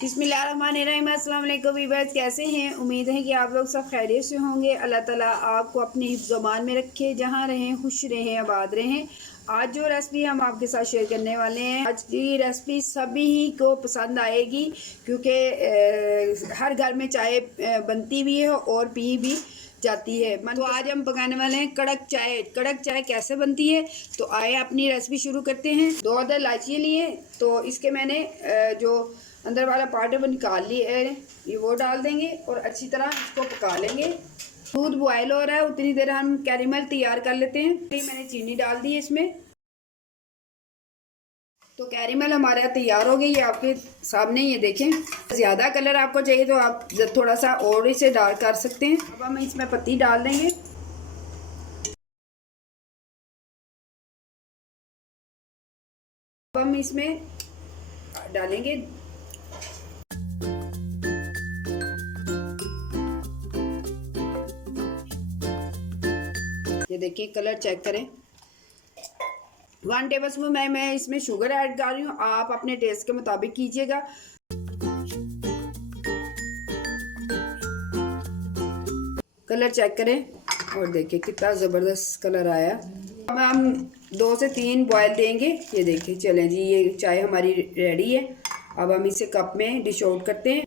बिस्मिल्लाहिर्रहमानिर्रहीम। अस्सलाम वालेकुम वीवर्स, कैसे हैं? उम्मीद है कि आप लोग सब खैरियत से होंगे। अल्लाह ताला आपको अपने हिफ्ज़-ओ-मान में रखे, जहाँ रहें खुश रहें, आबाद रहें। आज जो रेसिपी हम आपके साथ शेयर करने वाले हैं, आज की रेसिपी सभी को पसंद आएगी क्योंकि हर घर में चाय बनती भी है और पी भी जाती है। तो आज हम पकाने वाले हैं कड़क चाय। कड़क चाय कैसे बनती है, तो आए अपनी रेसिपी शुरू करते हैं। 2 अदद इलायची लिए, तो इसके मैंने जो अंदर वाला पार्ट है वो निकाल लिए है, ये वो डाल देंगे और अच्छी तरह इसको पका लेंगे। दूध बॉयल हो रहा है, उतनी देर हम कैरेमल तैयार कर लेते हैं। मैंने चीनी डाल दी है इसमें, तो कैरेमल हमारे यहाँ तैयार हो गई। ये आपके सामने ये देखें। ज़्यादा कलर आपको चाहिए तो आप थोड़ा सा और इसे डार्क कर सकते हैं। अब हम इसमें पत्ती डाल देंगे। अब हम इसमें डालेंगे ये देखिए, कलर चेक करें। 1 टेबल स्पून मैं इसमें शुगर ऐड कर रही हूँ, आप अपने टेस्ट के मुताबिक कीजिएगा। कलर चेक करें और देखिए कितना ज़बरदस्त कलर आया। अब हम 2 से 3 बॉयल देंगे। ये देखिए, चलें जी, ये चाय हमारी रेडी है। अब हम इसे कप में डिश आउट करते हैं।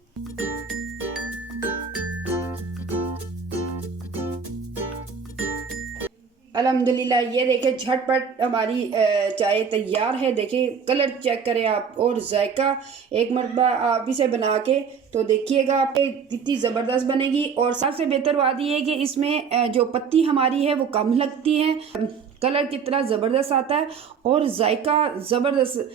अल्हम्दुलिल्लाह, ये देखिए झटपट हमारी चाय तैयार है। देखिए कलर चेक करें आप, और जायका एक मरतबा आप इसे बना के तो देखिएगा आप कितनी ज़बरदस्त बनेगी। और सबसे बेहतर बात ये है कि इसमें जो पत्ती हमारी है वो कम लगती है। कलर कितना ज़बरदस्त आता है और जायका ज़बरदस्त,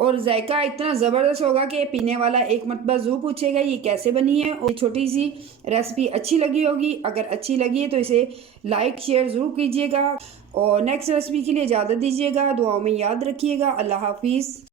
और जायका इतना ज़बरदस्त होगा कि पीने वाला एक मरतबा ज़रूर पूछेगा ये कैसे बनी है। और छोटी सी रेसिपी अच्छी लगी होगी, अगर अच्छी लगी है तो इसे लाइक शेयर ज़रूर कीजिएगा और नेक्स्ट रेसिपी के लिए इजाज़त दीजिएगा। दुआओं में याद रखिएगा। अल्लाह हाफिज़।